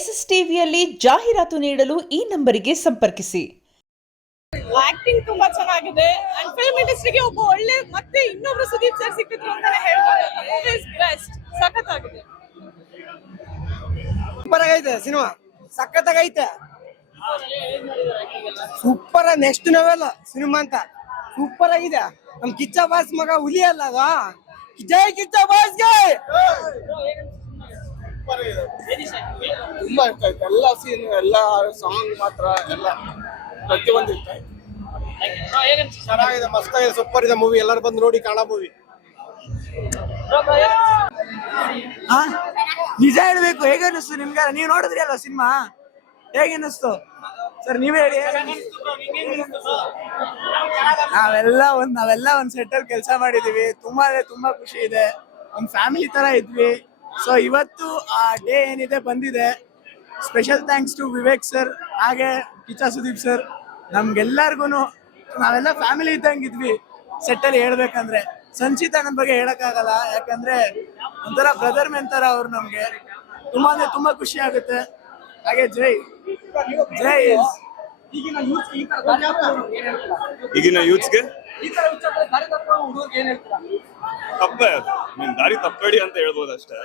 S S ಟಿವಿಯಲ್ಲಿ ಜಾಹೀರಾತು ನೀಡಲು ಈ ನಂಬರಿಗೆ ಸಂಪರ್ಕಿಸಿ. ಆಕ್ಟಿಂಗ್ ತುಂಬಾ ಚೆನ್ನಾಗಿದೆ ಅಂಡ್ ಫಿಲ್ಮ್ ಇಂಡಸ್ಟ್ರಿಗೆ ಒಬ್ಬ ಒಳ್ಳೆ ಮತ್ತೆ ಇನ್ನೊಬ್ರು ಸುದೀಪ್ ಸರ್ ಸಿಕ್ಕಿದ್ರು ಅಂತಾನೆ ಹೇಳ್ಬೋದು. ಮೂವಿ ಇಸ್ ಬೆಸ್ಟ್, ಸಖತ್ತಾಗಿದೆ. ಸೂಪರ್ ಆಗೈತೆ ಸಿನಿಮಾ, ಸಖತ್ತಾಗೈತೆ, ಸೂಪರ್. ನೆಕ್ಸ್ಟ್ ಲೆವೆಲ್ ಸಿನಿಮಾ ಅಂತ ಸೂಪರ್ ಆಗಿದೆ. ನಮ್ ಕಿಚ್ಚ ಬಾಸ್ ಮಗ ಹುಲಿ ಅಲ್ಲ ಅದು. ಜೈ ಕಿಚ್ಚ ಬಾಸ್ಗೆ. ತುಂಬಾ ಇಷ್ಟ ಆಯ್ತು. ಎಲ್ಲ ಸೀನ್, ಎಲ್ಲ ಸಾಂಗ್ ಮಾತ್ರ ಎಲ್ಲ ಪ್ರತಿಯೊಂದು ಇಷ್ಟ ಆಯ್ತು. ಚೆನ್ನಾಗಿದೆ, ಮಸ್ತ್ ಆಗಿದೆ, ಸೂಪರ್ ಇದೆ ಮೂವಿ. ಎಲ್ಲರೂ ಬಂದು ನೋಡಿ ಕನ್ನಡ ಮೂವಿ. ನಿಜ ಹೇಳ್ಬೇಕು, ಹೇಗೆ ಅನ್ನಿಸ್ತು ನಿಮ್ಗೆ? ನೀವು ನೋಡಿದ್ರಿ ಅಲ್ವಾ ಸಿನಿಮಾ, ಹೇಗೆ ಅನ್ನಿಸ್ತು ಸರ್? ನೀವೇ ಹೇಳಿ. ನಾವೆಲ್ಲ ಒಂದ್ ಸೆಟ್ ಅಲ್ಲಿ ಕೆಲಸ ಮಾಡಿದೀವಿ. ತುಂಬಾ ಖುಷಿ ಇದೆ. ಒಂದ್ ಫ್ಯಾಮಿಲಿ ತರ ಇದ್ವಿ. ಸೊ ಇವತ್ತು ಆ ಡೇ ಏನಿದೆ ಬಂದಿದೆ. Special thanks to Vivek sir, ಹಾಗೆ ಕಿಚ್ಚ ಸುದೀಪ್ ಸರ್. ನಮ್ಗೆಲ್ಲರಿಗೂ ನಾವೆಲ್ಲ ಫ್ಯಾಮಿಲಿ ಇದ್ದಂಗಿದ್ವಿ ಸೆಟ್ ಅಲ್ಲಿ. ಹೇಳ್ಬೇಕಂದ್ರೆ ಸಂಚಿತ್ ಅಣ್ಣನ ಬಗ್ಗೆ ಹೇಳಕ್ಕಾಗಲ್ಲ, ಯಾಕಂದ್ರೆ ಒಂಥರ ಬ್ರದರ್ ಮೆಂತರ ಅವ್ರು ನಮ್ಗೆ. ತುಂಬಾ ಖುಷಿ ಆಗುತ್ತೆ. ಹಾಗೆ ಜೈ ಈಗಿನ ಯೂತ್ಸ್ಗೆ ತಪ್ಪೇ, ನಿಮ್ ದಾರಿ ತಪ್ಪಬೇಡಿ ಅಂತ ಹೇಳ್ಬೋದು ಅಷ್ಟೇ.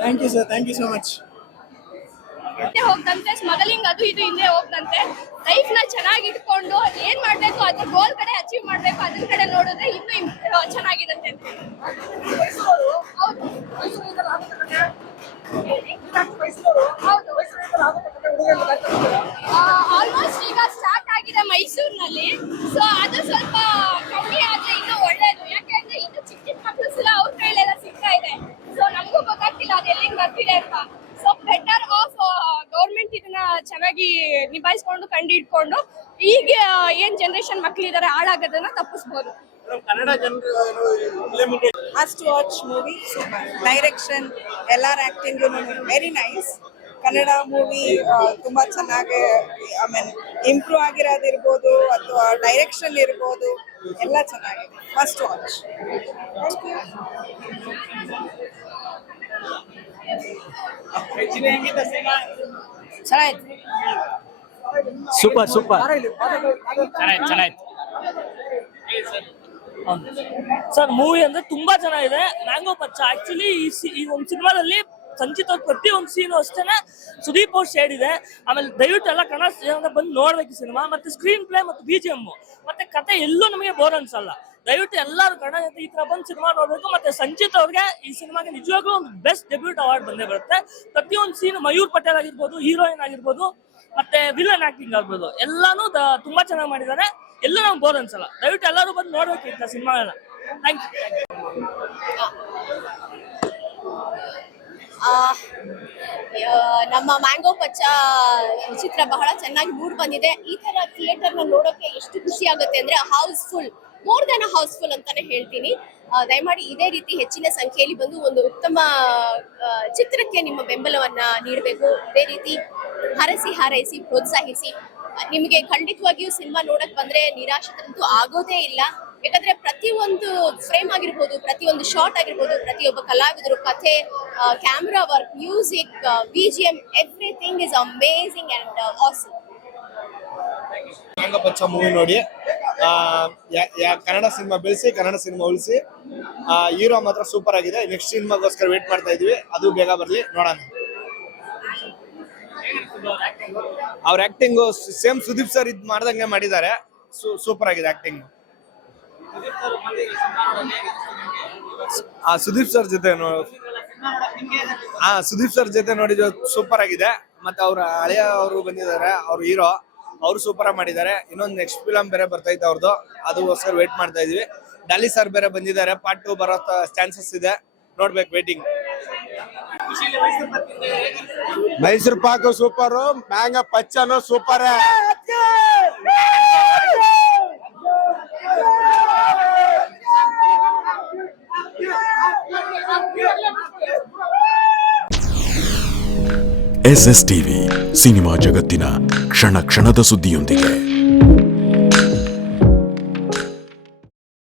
Thank you sir, thank you so much. ಹೋಗ್ತಂತೆ ಸ್ಮಗಲಿಂಗ್ ಅದು ಇದು ಹಿಂದೆ ಹೋಗ್ತಂತೆ. ಲೈಫ್ ನ ಚೆನ್ನಾಗಿ ಇಟ್ಕೊಂಡು ಏನ್ ಮಾಡ್ಬೇಕು ಅದ್ರ ಗೋಲ್ ಕಡೆ ಅಚೀವ್ ಮಾಡ್ಬೇಕು, ಅದ್ರ ಕಡೆ ನೋಡಿದ್ರೆ ಇನ್ನೂ ಚೆನ್ನಾಗಿರುತ್ತೆ. ಆಲ್ಮೋಸ್ಟ್ ಈಗ ಸ್ಟಾರ್ಟ್ ಆಗಿದೆ ಮೈಸೂರಿನಲ್ಲಿ. ಸೊ ಅದು ಸ್ವಲ್ಪ ಕಮ್ಮಿ ಆದ್ರೆ ಇನ್ನೂ ಒಳ್ಳೇದು. ಯಾಕೆಂದ್ರೆ ಇನ್ನು ಚಿಕ್ಕ ಚಿಕ್ಕ ಮಕ್ಕಳು ಸಲ ಅವ್ರ ಕೈಲೆಲ್ಲ ಸಿಗ್ತಾ ಇದೆ. ಸೊ ನಮಗೂ ಗೊತ್ತಾಗ್ತಿಲ್ಲ ಅದು ಎಲ್ಲಿಂದ ಬರ್ತಿದೆ ಅಂತ. ಸೊ ಬೆಟರ್ ಆಫ್ ಗೌರ್ಮೆಂಟ್ ಇದನ್ನ ಚೆನ್ನಾಗಿ ನಿಭಾಯಿಸ್ಕೊಂಡು ಕಂಡು ಹಿಡ್ಕೊಂಡು ಈಗ ಏನ್ ಜನರೇಷನ್ ಮಕ್ಕಳಿದ್ದಾರೆ ಹಾಳಾಗೋದನ್ನ ತಪ್ಪಿಸ್ಬೋದು. Must watch movie. ಡೈರೆಕ್ಷನ್, ಎಲ್ಲರ acting very nice. Kannada movie ತುಂಬಾ ಚೆನ್ನಾಗಿ ಇಂಪ್ರೂವ್ ಆಗಿರೋದಿರ್ಬೋದು ಅಥವಾ ಡೈರೆಕ್ಷನ್ ಇರ್ಬೋದು, ಎಲ್ಲ ಚೆನ್ನಾಗಿದೆ. Must watch. ಸೂಪರ್ ಚೆನ್ನಾಯ್ತು ಸರ್. ಮೂವಿ ಅಂದ್ರೆ ತುಂಬಾ ಚೆನ್ನಾಗಿದೆ. ಮ್ಯಾಂಗೋ ಪಚ್ಚ ಆಕ್ಚುಲಿ ಈ ಒಂದು ಸಿನಿಮಾದಲ್ಲಿ ಸಂಚಿತ್ ಅವ್ರ ಪ್ರತಿ ಒಂದು ಸೀನು ಅಷ್ಟೇನೆ ಸುದೀಪ್ ಅವ್ರ ಶೇಡ್ ಇದೆ. ಆಮೇಲೆ ದಯವಿಟ್ಟು ಎಲ್ಲ ಕನ್ನಡ ಬಂದು ನೋಡ್ಬೇಕು ಸಿನಿಮಾ. ಮತ್ತೆ ಸ್ಕ್ರೀನ್ ಪ್ಲೇ ಮತ್ತು BGM ಮತ್ತೆ ಕತೆ ಎಲ್ಲೂ ನಮಗೆ ಬೋರ್ ಅನ್ಸಲ್ಲ. ದಯವಿಟ್ಟು ಎಲ್ಲರೂ ಕನ್ನಡ ಈ ತರ ಬಂದು ಸಿನಿಮಾ ನೋಡ್ಬೇಕು. ಮತ್ತೆ ಸಂಚಿತ್ ಅವ್ರಿಗೆ ಈ ಸಿನಿಮಾಗೆ ನಿಜವಾಗ್ಲೂ ಒಂದು ಬೆಸ್ಟ್ ಡೆಬ್ಯೂಟ್ ಅವಾರ್ಡ್ ಬಂದೇ ಬರುತ್ತೆ. ಪ್ರತಿಯೊಂದು ಸೀನ್ ಮಯೂರ್ ಪಟೇಲ್ ಆಗಿರ್ಬೋದು, ಹೀರೋಯಿನ್ ಆಗಿರ್ಬೋದು, ಮತ್ತೆ ವಿಲನ್ ಆಕ್ಟಿಂಗ್ ಆಗ್ಬೋದು, ಎಲ್ಲಾನು ತುಂಬಾ ಚೆನ್ನಾಗಿ ಮಾಡಿದ್ದಾರೆ. ಎಲ್ಲೂ ನಮ್ಗೆ ಬೋರ್ ಅನ್ಸಲ್ಲ. ದಯವಿಟ್ಟು ಎಲ್ಲರೂ ಬಂದು ನೋಡ್ಬೇಕು ಇಂಥ ಸಿನಿಮಾಗಳನ್ನ. Thank you. ನಮ್ಮ ಮ್ಯಾಂಗೋ ಪಚ್ಚ ಚಿತ್ರ ಬಹಳ ಚೆನ್ನಾಗಿ ಮೂಡ್ ಬಂದಿದೆ. ಈ ತರ ಥಿಯೇಟರ್ ನ ನೋಡೋಕೆ ಎಷ್ಟು ಖುಷಿ ಆಗುತ್ತೆ ಅಂದ್ರೆ ಹೌಸ್ಫುಲ್, ಮೋರ್ ದನ್ ಹೌಸ್ಫುಲ್ ಅಂತಾನೆ ಹೇಳ್ತೀನಿ. ದಯಮಾಡಿ ಇದೇ ರೀತಿ ಹೆಚ್ಚಿನ ಸಂಖ್ಯೆಯಲ್ಲಿ ಬಂದು ಒಂದು ಉತ್ತಮ ಚಿತ್ರಕ್ಕೆ ನಿಮ್ಮ ಬೆಂಬಲವನ್ನ ನೀಡಬೇಕು. ಇದೇ ರೀತಿ ಹಾರೈಸಿ ಪ್ರೋತ್ಸಾಹಿಸಿ. ನಿಮಗೆ ಖಂಡಿತವಾಗಿಯೂ ಸಿನಿಮಾ ನೋಡಕ್ ಬಂದ್ರೆ ನಿರಾಶೆತಂತೂ ಆಗೋದೇ ಇಲ್ಲ. ಯಾಕಂದ್ರೆ ಪ್ರತಿಯೊಂದು ಫ್ರೇಮ್ ಆಗಿರ್ಬೋದು, ಪ್ರತಿಯೊಂದು ಶಾರ್ಟ್ ಆಗಿರ್ಬೋದು, ಪ್ರತಿಯೊಬ್ಬ ಕಲಾವಿದರು ಕಥೆ, camera work, music, BGM, everything is amazing and awesome. Mango Pachcha movie ನೋಡಿ ಕನ್ನಡ ಸಿನಿಮಾ ಬೆಳೆಸಿ, ಕನ್ನಡ ಸಿನಿಮಾ ಉಳಿಸಿ. ಹೀರೋ ಮಾತ್ರ ಸೂಪರ್ ಆಗಿದೆ. ನೆಕ್ಸ್ಟ್ ಸಿನಿಮಾಗೋಸ್ಕರ ವೇಟ್ ಮಾಡ್ತಾ ಇದೀವಿ, ಅದು ಬೇಗ ಬರ್ಲಿ, ನೋಡೋಣ. ಅವ್ರ ಆಕ್ಟಿಂಗ್ ಸೇಮ್ ಸುದೀಪ್ ಸರ್ ಇದ್ ಮಾಡ್ದಂಗೆ ಮಾಡಿದ್ದಾರೆ. ಸೂಪರ್ ಆಗಿದೆ ಆಕ್ಟಿಂಗ್. ಸುದೀಪ್ ಸರ್ ಜೊತೆ ನೋಡಿದ ಸೂಪರ್ ಆಗಿದೆ. ಮತ್ತೆ ಅವ್ರ ಹಳೆಯ ಅವರು ಬಂದಿದ್ದಾರೆ, ಅವ್ರ ಹೀರೋ, ಅವರು ಸೂಪರ್ ಆಗಿ ಮಾಡಿದ್ದಾರೆ. ಇನ್ನೊಂದು ನೆಕ್ಸ್ಟ್ ಫಿಲಂ ಬೇರೆ ಬರ್ತೈತೆ ಅವ್ರದ್ದು, ಅದಕ್ಕೋಸ್ಕರ ವೇಟ್ ಮಾಡ್ತಾ ಇದೀವಿ. ಡಾಲಿ ಸರ್ ಬೇರೆ ಬಂದಿದ್ದಾರೆ, ಪಾರ್ಟ್ 2 ಬರೋ ಚಾನ್ಸಸ್ ಇದೆ, ನೋಡ್ಬೇಕು, waiting. Mysuru pak super, mango ಪಚ್ಚನು ಸೂಪರ್. SS TV ಸಿನಿಮಾ ಜಗತ್ತಿನ ಕ್ಷಣ ಕ್ಷಣದ ಸುದ್ದಿಯೊಂದಿಗೆ.